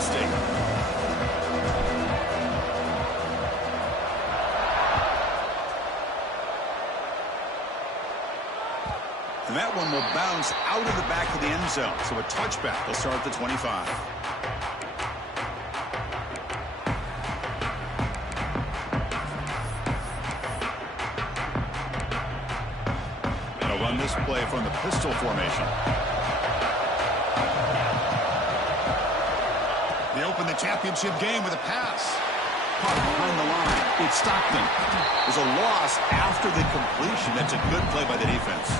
at stake. And that one will bounce out of the back of the end zone. So a touchback. They'll start at the 25. They'll run this play from the pistol formation. They open the championship game with a pass. Caught behind the line. It stopped them. There's a loss after the completion. That's a good play by the defense.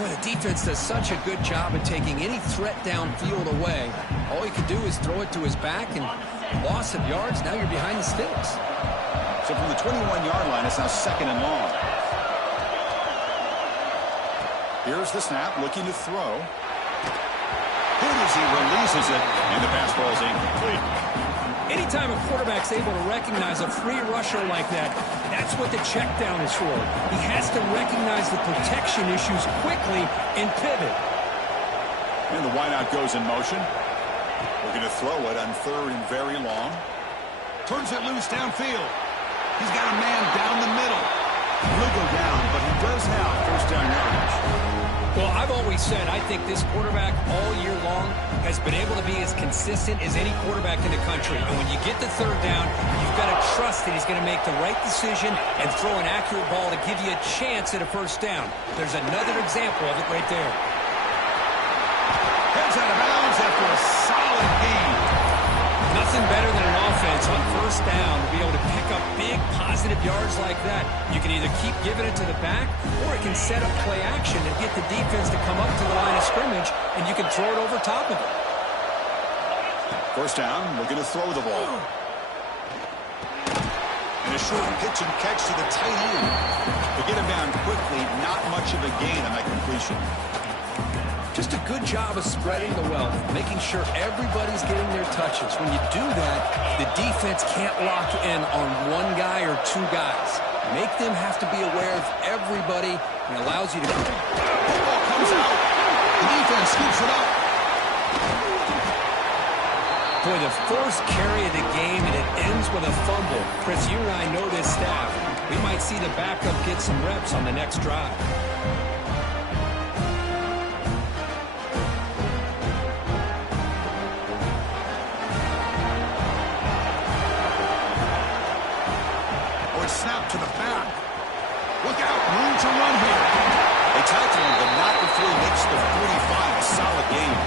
Boy, the defense does such a good job at taking any threat downfield away. All he could do is throw it to his back, and loss of yards, now you're behind the sticks. So from the 21-yard line, it's now 2nd and long. Here's the snap, looking to throw. Here as he releases it, and the pass ball is incomplete. Anytime a quarterback's able to recognize a free rusher like that, that's what the check down is for. He has to recognize the protection issues quickly and pivot. And the wideout goes in motion. We're going to throw it on 3rd and very long. Turns it loose downfield. He's got a man down the middle. He'll go down, but he does have first down yardage. Well, I've always said I think this quarterback all year long has been able to be as consistent as any quarterback in the country. And when you get the 3rd down, you've got to trust that he's going to make the right decision and throw an accurate ball to give you a chance at a first down. There's another example of it right there. Heads out of bounds after a solid gain. Nothing better than an offense on first down to be able to pick up big positive yards like that. You can either keep giving it to the back, or it can set up play action and get the defense to come up to the line of scrimmage, and you can throw it over top of it. First down, we're going to throw the ball. And a short pitch and catch to the tight end. To get him down quickly, not much of a gain on that completion. Just a good job of spreading the wealth, making sure everybody's getting their touches. When you do that, the defense can't lock in on one guy or 2 guys. Make them have to be aware of everybody, and allows you to go. The ball comes out. The defense scoops it up. Boy, the first carry of the game, and it ends with a fumble. Chris, you and I know this staff. We might see the backup get some reps on the next drive. Snap to the back. Look out, room to run here. They tackle him, but not before he makes the 45. A solid game.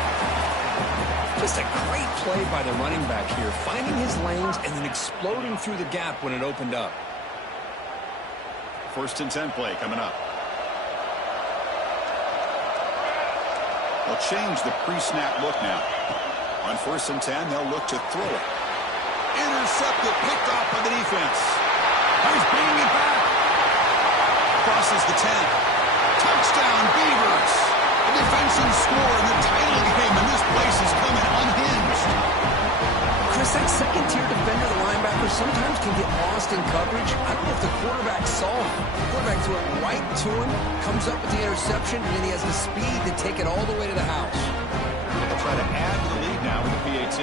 Just a great play by the running back here, finding his lanes and then exploding through the gap when it opened up. 1st and 10 play coming up. They'll change the pre-snap look now. On 1st and 10, they'll look to throw it. Intercepted, picked off by the defense. He's bringing it back. Crosses the 10. Touchdown, Beavers. The defensive score in the title game, and this place is coming unhinged. Chris, that second-tier defender, the linebacker, sometimes can get lost in coverage. I don't know if the quarterback saw him. The quarterback threw it right to him, comes up with the interception, and then he has the speed to take it all the way to the house. They'll try to add to the lead now with the PAT.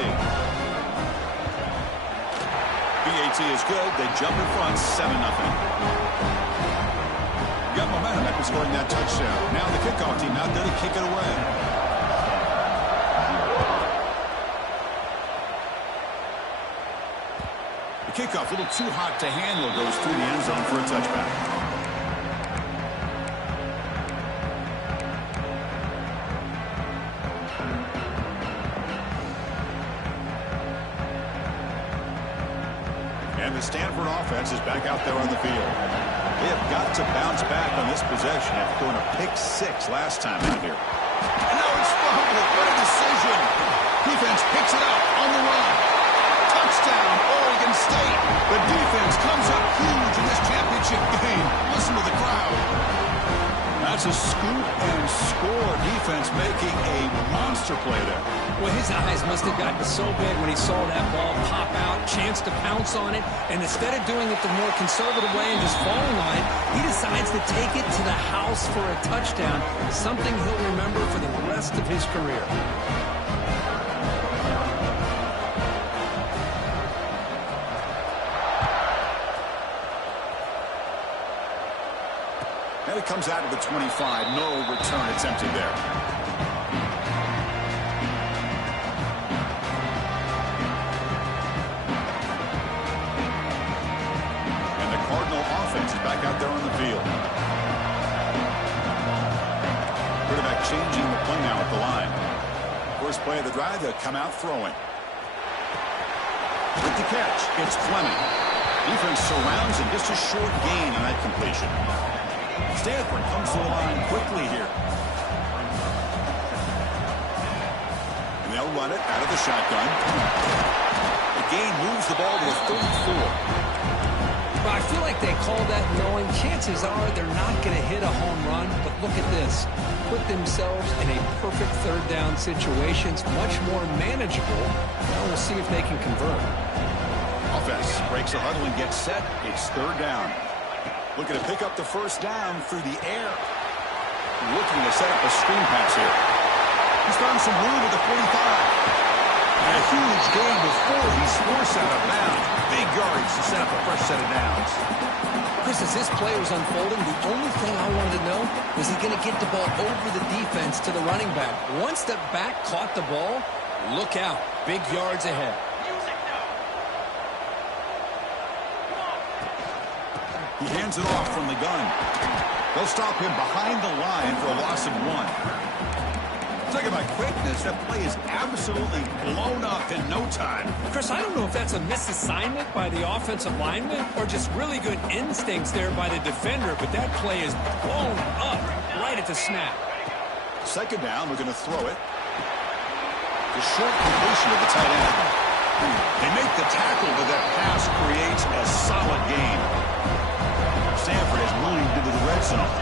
PAT is good. They jump in front, 7-0. Got momentum after scoring that touchdown. Now the kickoff team out there to kick it away. The kickoff, a little too hot to handle, goes through the end zone for a touchback. And the Stanford offense is back out there on the field. They have got to bounce back on this possession after throwing a pick-6 last time out here. And now it's fumbled. What a decision. Defense picks it up on the run. Touchdown, Oregon State. The defense comes up huge in this championship game. Listen to the crowd. That's a scoop and score. Defense making a monster play there. Well, his eyes must have gotten so big when he saw that ball pop out, chance to pounce on it, and instead of doing it the more conservative way and just falling on it, he decides to take it to the house for a touchdown, something he'll remember for the rest of his career. It comes out of the 25. No return attempted there. And the Cardinal offense is back out there on the field. Quarterback changing the play now at the line. First play of the drive, they'll come out throwing. With the catch, it's Fleming. Defense surrounds him, just a short gain on that completion. Stanford comes to the line quickly here. And they'll run it out of the shotgun. The gain moves the ball to the 34. Well, I feel like they call that knowing chances are they're not going to hit a home run. But look at this. Put themselves in a perfect third down situation. It's much more manageable. Now we'll see if they can convert. Offense breaks a huddle and gets set. It's third down. Looking to pick up the first down through the air. Looking to set up a screen pass here. He's found some room at the 45. And a huge gain before he's forced out of bounds. Big yards to set up the first set of downs. Chris, as this play was unfolding, the only thing I wanted to know was he going to get the ball over the defense to the running back. Once the back caught the ball, look out. Big yards ahead. He hands it off from the gun. They'll stop him behind the line for a loss of 1. Talking about quickness, that play is absolutely blown up in no time. Chris, I don't know if that's a misassignment by the offensive lineman or just really good instincts there by the defender, but that play is blown up right at the snap. Second down, we're going to throw it. The short completion of the tight end. They make the tackle, but that pass creates a solid gain. Stanford has moved into the red zone.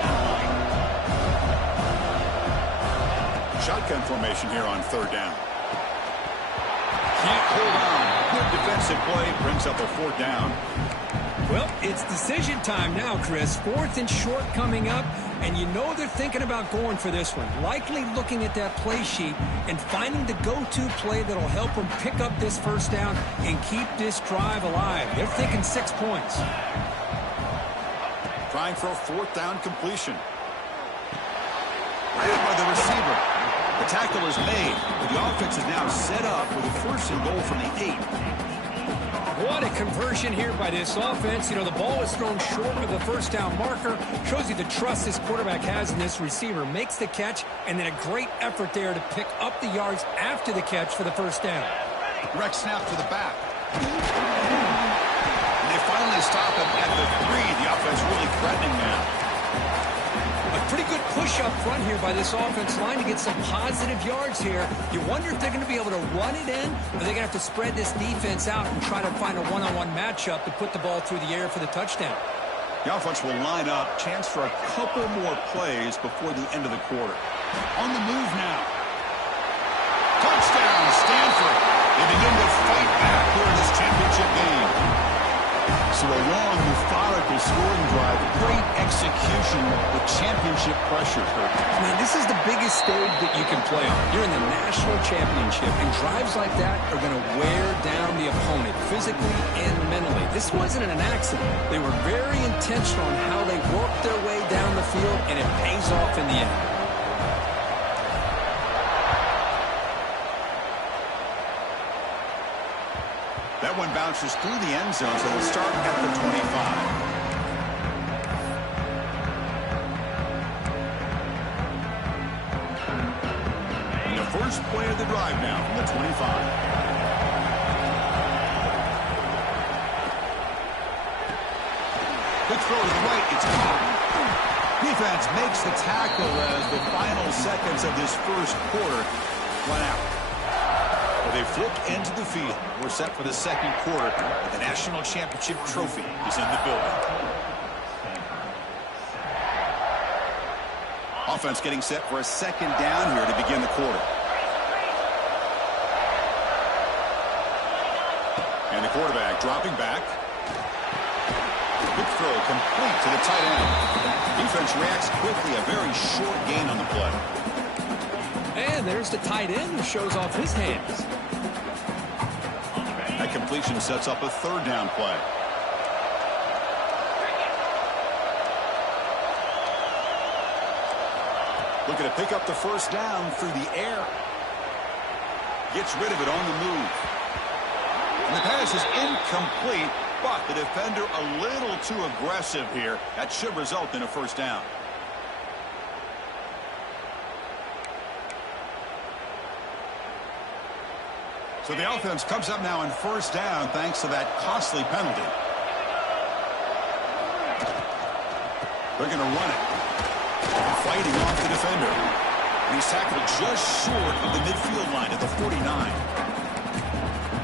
Shotgun formation here on third down. Can't hold on. Good defensive play brings up a fourth down. Well, it's decision time now, Chris. Fourth and short coming up, and you know they're thinking about going for this one. Likely looking at that play sheet and finding the go-to play that'll help them pick up this first down and keep this drive alive. They're thinking 6 points. Trying for a fourth down completion. Right by the receiver. The tackle is made, but the offense is now set up with a first and goal from the 8. What a conversion here by this offense. You know, the ball is thrown short of the first down marker. Shows you the trust this quarterback has in this receiver. Makes the catch, and then a great effort there to pick up the yards after the catch for the first down. Direct snap to the back. And they finally stop him at the 3. The offense really threatening now. A pretty good push up front here by this offense line to get some positive yards here. You wonder if they're going to be able to run it in, or they're going to have to spread this defense out and try to find a one-on-one matchup to put the ball through the air for the touchdown. The offense will line up. Chance for a couple more plays before the end of the quarter. On the move now. Touchdown, Stanford. They begin to fight back here in this championship game. So a long, methodical scoring drive. Great execution with championship pressure. Man, this is the biggest stage that you can play on. You're in the national championship, and drives like that are going to wear down the opponent physically and mentally. This wasn't an accident. They were very intentional on how they worked their way down the field, and it pays off in the end. That one bounces through the end zone, so they'll start at the 25. And the first play of the drive now from the 25. Good throw to the right. It's caught. Defense makes the tackle as the final seconds of this first quarter run out. They flip into the field. We're set for the second quarter. The national championship trophy is in the building. Offense getting set for a second down here to begin the quarter. And the quarterback dropping back. Good throw complete to the tight end. Defense reacts quickly. A very short gain on the play. And there's the tight end who shows off his hands. That completion sets up a third down play. Looking to pick up the first down through the air. Gets rid of it on the move. And the pass is incomplete, but the defender a little too aggressive here. That should result in a first down. So the offense comes up now in first down thanks to that costly penalty. They're going to run it. Fighting off the defender. And he's tackled just short of the midfield line at the 49.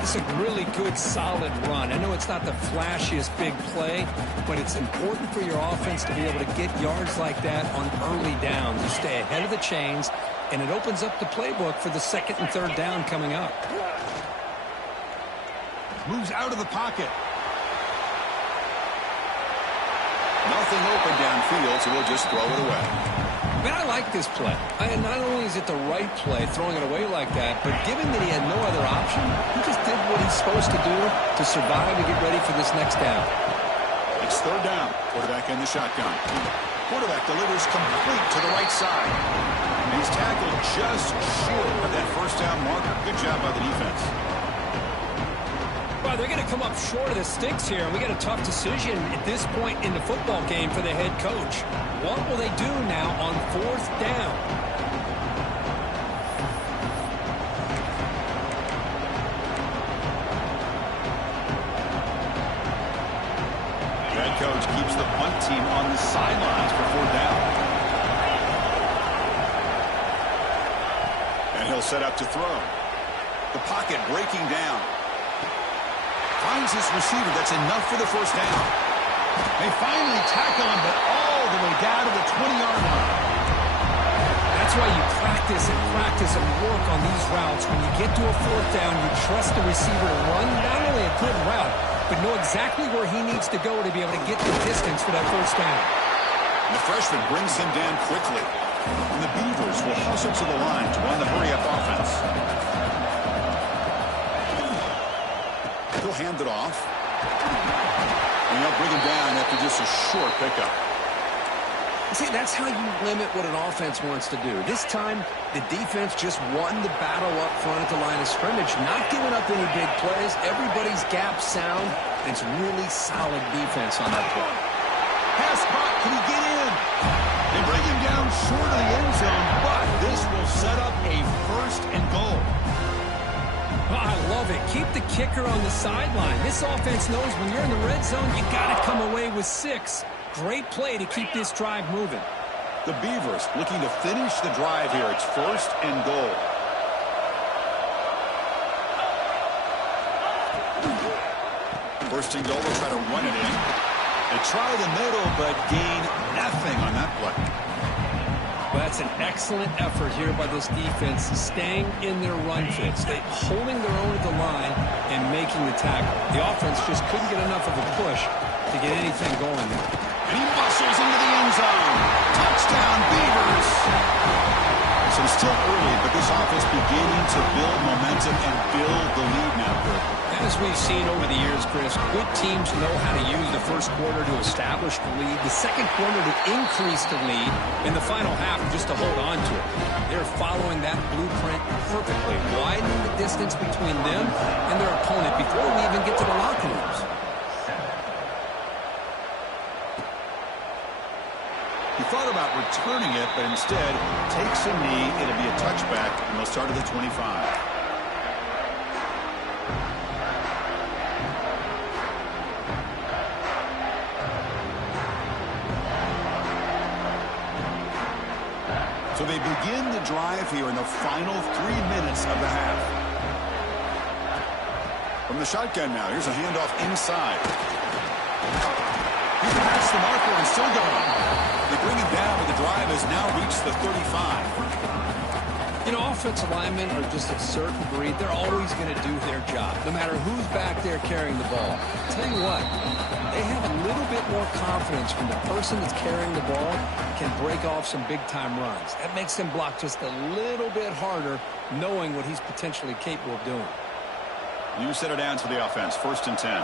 It's a really good, solid run. I know it's not the flashiest big play, but it's important for your offense to be able to get yards like that on early downs. You stay ahead of the chains, and it opens up the playbook for the second and third down coming up. Moves out of the pocket. Nothing open downfield, so we'll just throw it away. Man, I like this play. Not only is it the right play, throwing it away like that, but given that he had no other option, he just did what he's supposed to do to survive and get ready for this next down. It's third down. Quarterback in the shotgun. Quarterback delivers complete to the right side. And he's tackled just short of that first down marker. Good job by the defense. Well, they're going to come up short of the sticks here, and we got a tough decision at this point in the football game for the head coach. What will they do now on fourth down? The head coach keeps the punt team on the sidelines for fourth down. And he'll set up to throw. The pocket breaking down. Finds his receiver. That's enough for the first down. They finally tackle him, but all the way down to the 20-yard line. That's why you practice and work on these routes. When you get to a fourth down, you trust the receiver to run not only a good route, but know exactly where he needs to go to be able to get the distance for that first down. And the freshman brings him down quickly. And the Beavers will hustle to the line to run the hurry-up offense. He'll hand it off. And they'll bring him down after just a short pickup. See, that's how you limit what an offense wants to do. This time, the defense just won the battle up front at the line of scrimmage, not giving up any big plays. Everybody's gap sound. It's really solid defense on that play. Pass caught. Can he get in? They bring him down short of the end zone, but this will set up a first and goal. Oh, I love it. Keep the kicker on the sideline. This offense knows when you're in the red zone, you got to come away with 6. Great play to keep this drive moving. The Beavers looking to finish the drive here. It's first and goal. First and goal, they'll try to run it in. They try the middle, but gain nothing on that play. Well, that's an excellent effort here by this defense, staying in their run fits. They holding their own at the line and making the tackle. The offense just couldn't get enough of a push to get anything going there. And he muscles into the end zone. Touchdown, Beavers. So it's still early, but this offense beginning to build momentum and build the lead now, Kurt. As we've seen over the years, Chris, good teams know how to use the first quarter to establish the lead, the second quarter to increase the lead, and the final half just to hold on to it. They're following that blueprint perfectly, widening the distance between them and their opponent before we even get to the locker rooms. He thought about returning it, but instead takes a knee. It'll be a touchback, and they'll start at the 25. So they begin the drive here in the final 3 minutes of the half. From the shotgun now, here's a handoff inside. He's past the marker and still going. They bring him down, but the drive has now reached the 35. You know, offensive linemen are just a certain breed. They're always going to do their job, no matter who's back there carrying the ball. I'll tell you what, they have a little bit more confidence when the person that's carrying the ball can break off some big-time runs. That makes them block just a little bit harder, knowing what he's potentially capable of doing. You set it down to the offense, 1st and 10.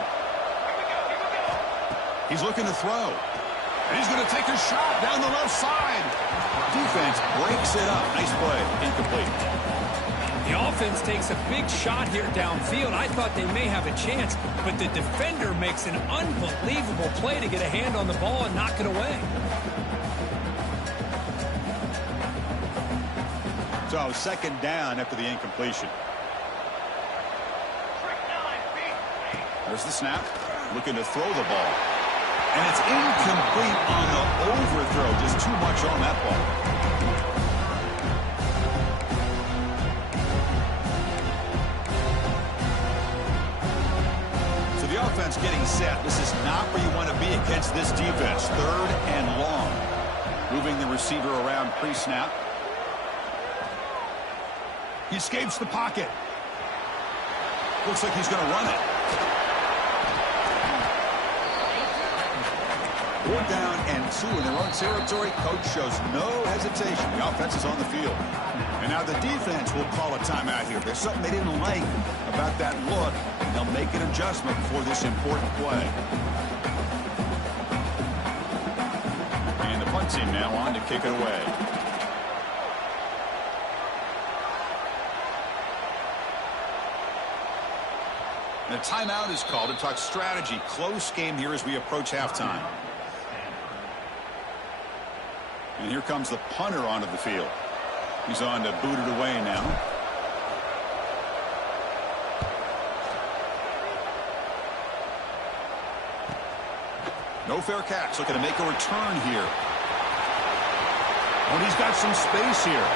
He's looking to throw. And he's going to take a shot down the left side. Defense breaks it up. Nice play. Incomplete. The offense takes a big shot here downfield. I thought they may have a chance, but the defender makes an unbelievable play to get a hand on the ball and knock it away. So second down after the incompletion. There's the snap. Looking to throw the ball. And it's incomplete on the overthrow. Just too much on that ball. So the offense getting set. This is not where you want to be against this defense. Third and long. Moving the receiver around pre-snap. He escapes the pocket. Looks like he's going to run it. 4th down and 2 in their own territory. Coach shows no hesitation. The offense is on the field. And now the defense will call a timeout here. There's something they didn't like about that look, and they'll make an adjustment for this important play. And the punt team now on to kick it away. And a timeout is called to talk strategy. Close game here as we approach halftime. And here comes the punter onto the field. He's on to boot it away now. No fair catch. Looking to make a return here. Oh, and he's got some space here.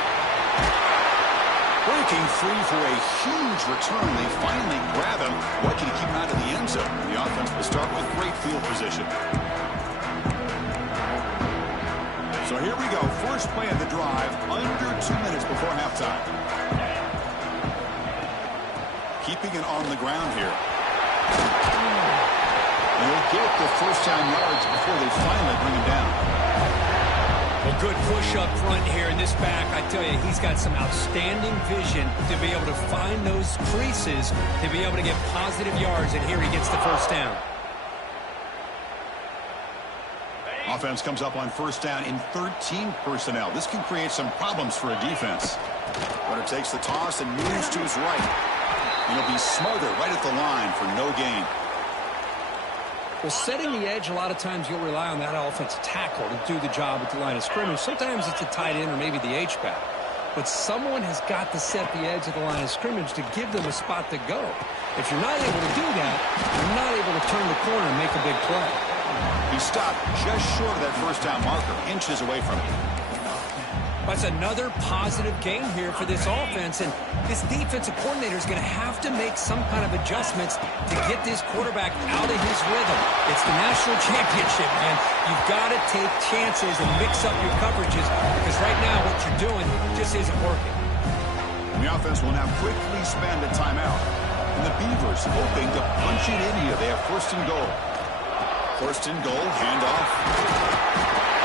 Breaking free for a huge return. They finally grab him. Lucky to keep him out of the end zone. The offense will start with great field position. So here we go. First play of the drive. Under 2 minutes before halftime. Keeping it on the ground here. And they'll get the first down yards before they finally bring him down. A good push up front here in this back. I tell you, he's got some outstanding vision to be able to find those creases, to be able to get positive yards, and here he gets the first down. Offense comes up on first down in 13 personnel. This can create some problems for a defense. Runner takes the toss and moves to his right. And he'll be smothered right at the line for no gain. Well, setting the edge, a lot of times you'll rely on that offensive tackle to do the job at the line of scrimmage. Sometimes it's a tight end or maybe the H-back. But someone has got to set the edge of the line of scrimmage to give them a spot to go. If you're not able to do that, you're not able to turn the corner and make a big play. He stopped just short of that first down marker, inches away from it. That's another positive game here for this offense, and this defensive coordinator is going to have to make some kind of adjustments to get this quarterback out of his rhythm. It's the national championship, man. You've got to take chances and mix up your coverages, because right now what you're doing just isn't working. The offense will now quickly spend a timeout, and the Beavers hoping to punch it in here. They have first and goal. First and goal, handoff.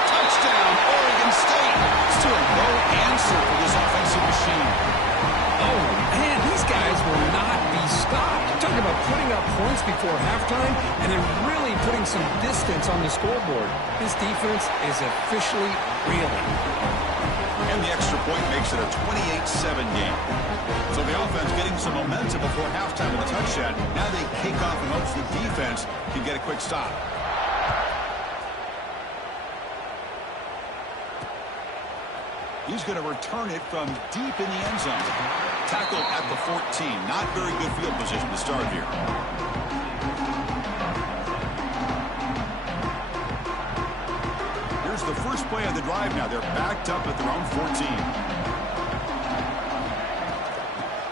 Touchdown, Oregon State. Still no answer for this offensive machine. Oh, man, these guys will not be stopped. Talking about putting up points before halftime and then really putting some distance on the scoreboard. This defense is officially reeling. And the extra point makes it a 28-7 game. So the offense getting some momentum before halftime with a touchdown. Now they kick off and hopes the defense can get a quick stop. He's going to return it from deep in the end zone. Tackled at the 14. Not very good field position to start here. Here's the first play of the drive now. They're backed up at their own 14.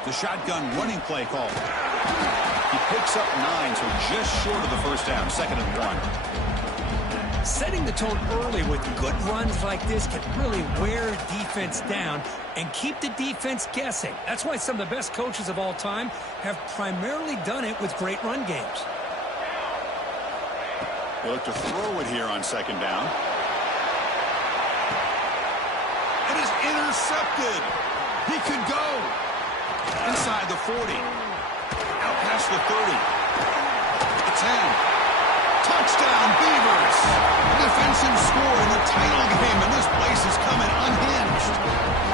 The shotgun running play call. He picks up 9, so just short of the first down. 2nd and 1. Setting the tone early with good runs like this can really wear defense down and keep the defense guessing. That's why some of the best coaches of all time have primarily done it with great run games. They look to throw it here on 2nd down. It is intercepted. He could go. Inside the 40. Out past the 30. The 10. Touchdown, Beavers! A defensive score in the title game, and this place is coming unhinged.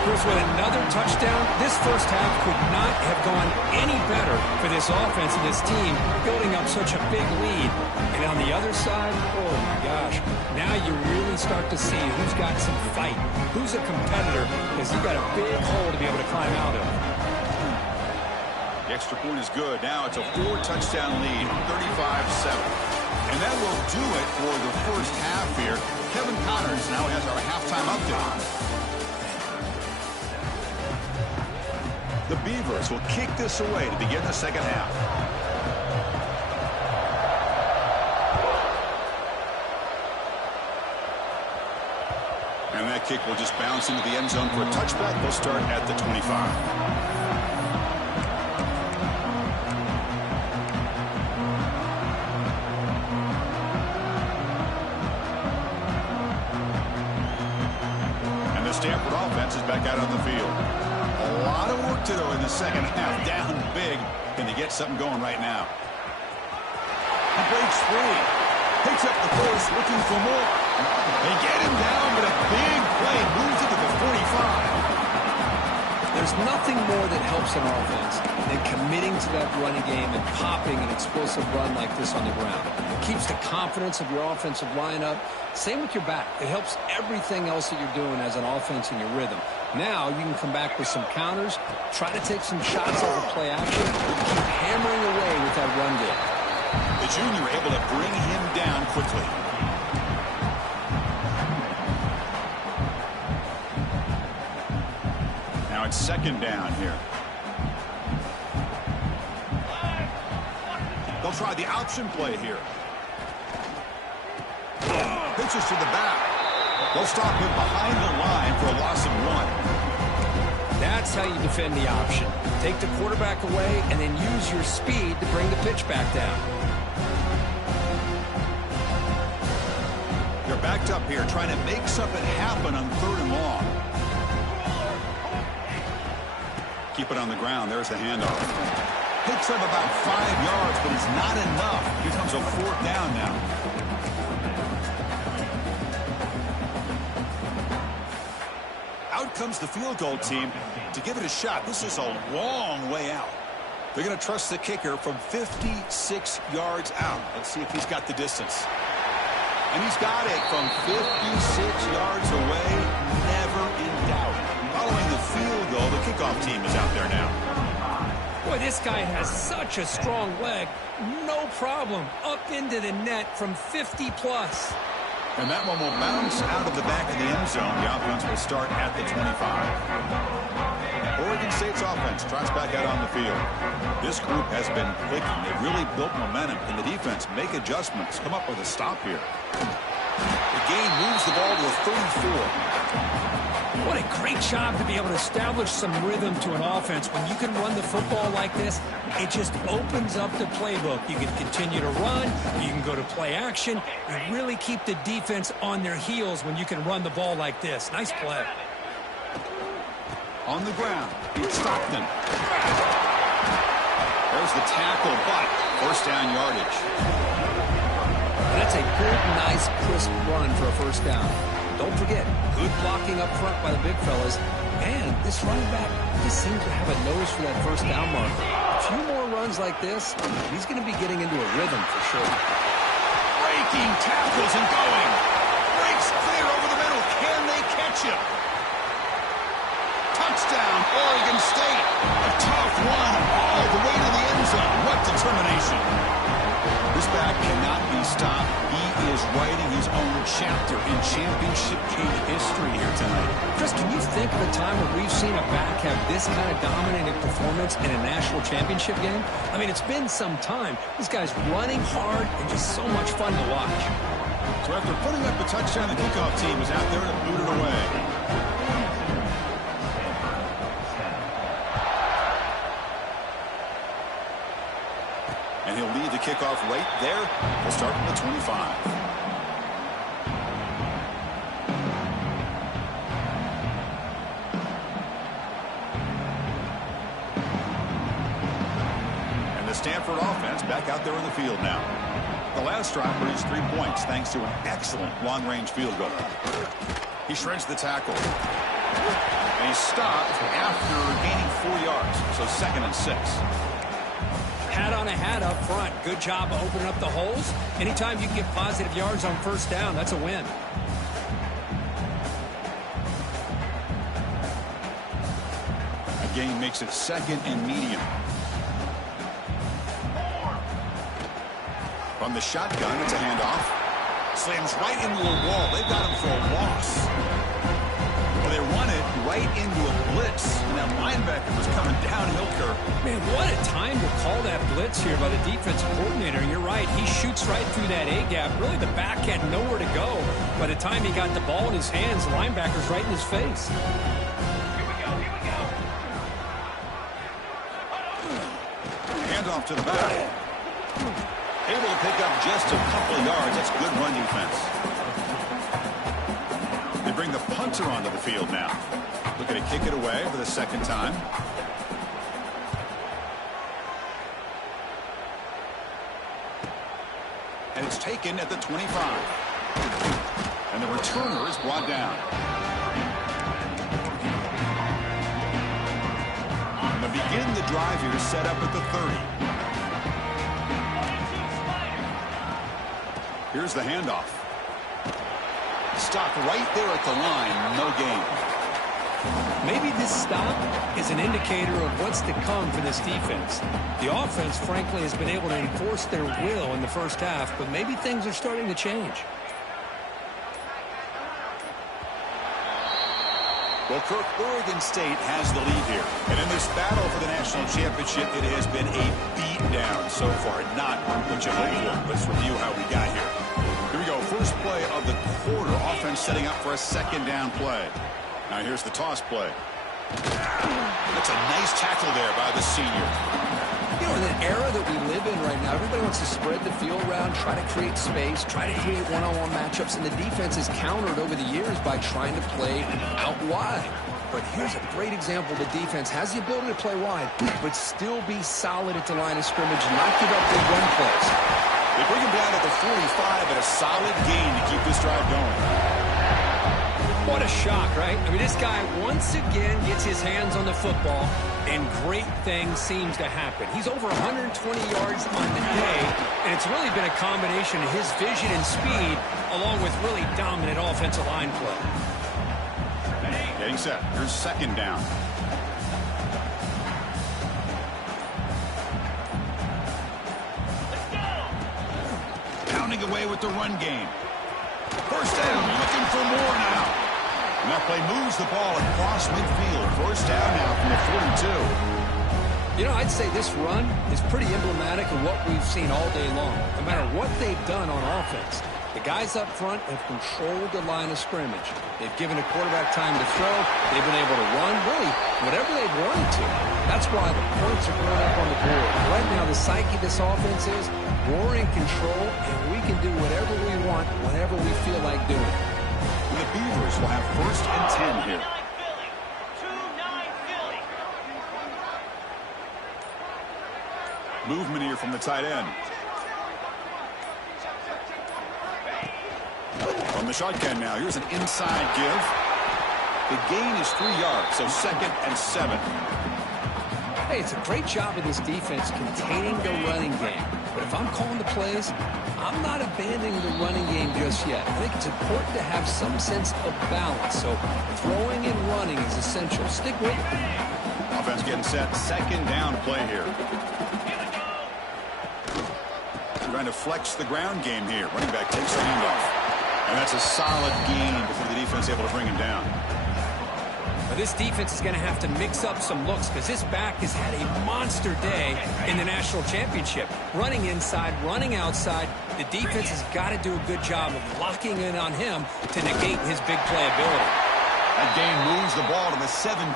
Chris, with another touchdown, this first half could not have gone any better for this offense and this team, building up such a big lead. And on the other side, oh my gosh, now you really start to see who's got some fight, who's a competitor, because you've got a big hole to be able to climb out of. The extra point is good. Now it's a 4-touchdown lead, 35-7. And that will do it for the first half here. Kevin Connors now has our halftime update. The Beavers will kick this away to begin the second half. And that kick will just bounce into the end zone for a touchback. They'll start at the 25. Branford offense is back out on the field. A lot of work to do in the second half. Down big. Can they get something going right now? He breaks free. Picks up the force, looking for more. They get him down, but a big play moves it to the 45. There's nothing more that helps an offense than committing to that running game and popping an explosive run like this on the ground. It keeps the confidence of your offensive line up. Same with your back. It helps everything else that you're doing as an offense in your rhythm. Now you can come back with some counters, try to take some shots over play action, keep hammering away with that run game. The junior able to bring him down quickly. Now it's second down here. They'll try the option play here. Pitches to the back. They'll stop him behind the line for a loss of 1. That's how you defend the option. Take the quarterback away and then use your speed to bring the pitch back down. They're backed up here trying to make something happen on 3rd and long. Keep it on the ground. There's the handoff. Picks up about 5 yards, but it's not enough. Becomes a 4th down now. Out comes the field goal team to give it a shot. This is a long way out. They're going to trust the kicker from 56 yards out. Let's see if he's got the distance. And he's got it from 56 yards away. Never in doubt. Following the field goal, the kickoff team is out there now. Boy, this guy has such a strong leg. No problem. Up into the net from 50 plus. And that one will bounce out of the back of the end zone. The offense will start at the 25. Oregon State's offense tries back out on the field. This group has been clicking. They've really built momentum. And the defense make adjustments. Come up with a stop here. The game moves the ball to a 34. What a great job to be able to establish some rhythm to an offense. When you can run the football like this, it just opens up the playbook. You can continue to run. You can go to play action. You really keep the defense on their heels when you can run the ball like this. Nice play. On the ground, it's Stockton. There's the tackle, but first down yardage. That's a good, nice, crisp run for a first down. Don't forget, good blocking up front by the big fellas. And this running back just seems to have a nose for that first down marker. A few more runs like this, he's going to be getting into a rhythm for sure. Breaking tackles and going. Breaks clear over the middle. Can they catch him? Touchdown, Oregon State. A tough one all the way to the end zone. What determination. This back cannot be stopped. He is writing his own chapter in championship game history here tonight. Chris, can you think of a time where we've seen a back have this kind of dominating performance in a national championship game? I mean, it's been some time. This guy's running hard and just so much fun to watch. So after putting up a touchdown, the kickoff team is out there to boot it away. And he'll lead the kickoff right there. We'll start from the 25. And the Stanford offense back out there in the field now. The last drive produced 3 points thanks to an excellent long-range field goal. He shreds the tackle. And he's stopped after gaining 4 yards. So 2nd and 6. Hat on a hat up front. Good job of opening up the holes. Anytime you can get positive yards on first down, that's a win. A gain makes it 2nd and medium. From the shotgun, it's a handoff. Slams right into a wall. They've got him for a loss. Well, they run it right into a blitz, and that linebacker was coming downhill, Kirk. Man, what a time to call that blitz here by the defensive coordinator. You're right. He shoots right through that A-gap. Really, the back had nowhere to go. By the time he got the ball in his hands, the linebacker's right in his face. Handoff to the back. Able to pick up just a couple of yards. That's good run defense. They bring the punter onto the field now. Looking to kick it away for the 2nd time. And it's taken at the 25. And the returner is brought down. And to begin the drive here, set up at the 30. Here's the handoff. Stop right there at the line. No gain. Maybe this stop is an indicator of what's to come for this defense. The offense, frankly, has been able to enforce their will in the first half, but maybe things are starting to change. Well, Kirk, Oregon State has the lead here. And in this battle for the national championship, it has been a beatdown so far. Not what you hoped for. Let's review how we got here. Here we go. First play of the quarter. Offense setting up for a 2nd down play. Now here's the toss play. That's a nice tackle there by the senior. You know, in the era that we live in right now, everybody wants to spread the field around, try to create space, try to create one-on-one matchups, and the defense is countered over the years by trying to play out wide. But here's a great example. The defense has the ability to play wide, but still be solid at the line of scrimmage and not give up big run plays. They bring him down at the 45 and a solid gain to keep this drive going. What a shock, right? I mean, this guy once again gets his hands on the football, and great things seems to happen. He's over 120 yards on the day, and it's really been a combination of his vision and speed, along with really dominant offensive line play. Getting set. Here's 2nd down. Pounding away with the run game. First down. Looking for more now. And that play moves the ball across midfield. First down now from the 42. You know, I'd say this run is pretty emblematic of what we've seen all day long. No matter what they've done on offense, the guys up front have controlled the line of scrimmage. They've given the quarterback time to throw. They've been able to run, really, whatever they've wanted to. That's why the points are going up on the board. Right now, the psyche of this offense is we're in control, and we can do whatever we want, whenever we feel like doing. The Beavers will have 1st and 10 here. Movement here from the tight end. From the shotgun now. Here's an inside give. The gain is 3 yards, so 2nd and 7. Hey, it's a great job of this defense containing the running game. But if I'm calling the plays, I'm not abandoning the running game just yet. I think it's important to have some sense of balance. So throwing and running is essential. Stick with it. Offense getting set. 2nd down play here. Trying to flex the ground game here. Running back takes the handoff. And that's a solid gain before the defense able to bring him down. Now, this defense is going to have to mix up some looks because this back has had a monster day in the national championship. Running inside, running outside. The defense has got to do a good job of locking in on him to negate his big play ability. That gain moves the ball to the 17.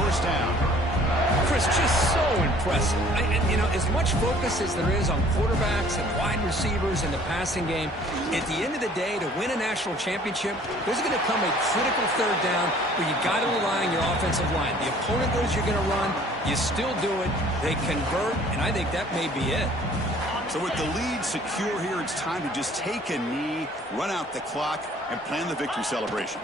First down. Chris, just so impressive. You know, as much focus as there is on quarterbacks and wide receivers in the passing game, at the end of the day, to win a national championship, there's going to come a critical 3rd down where you got to rely on your offensive line. The opponent knows you're going to run. You still do it. They convert, and I think that may be it. So with the lead secure here, it's time to just take a knee, run out the clock, and plan the victory celebration.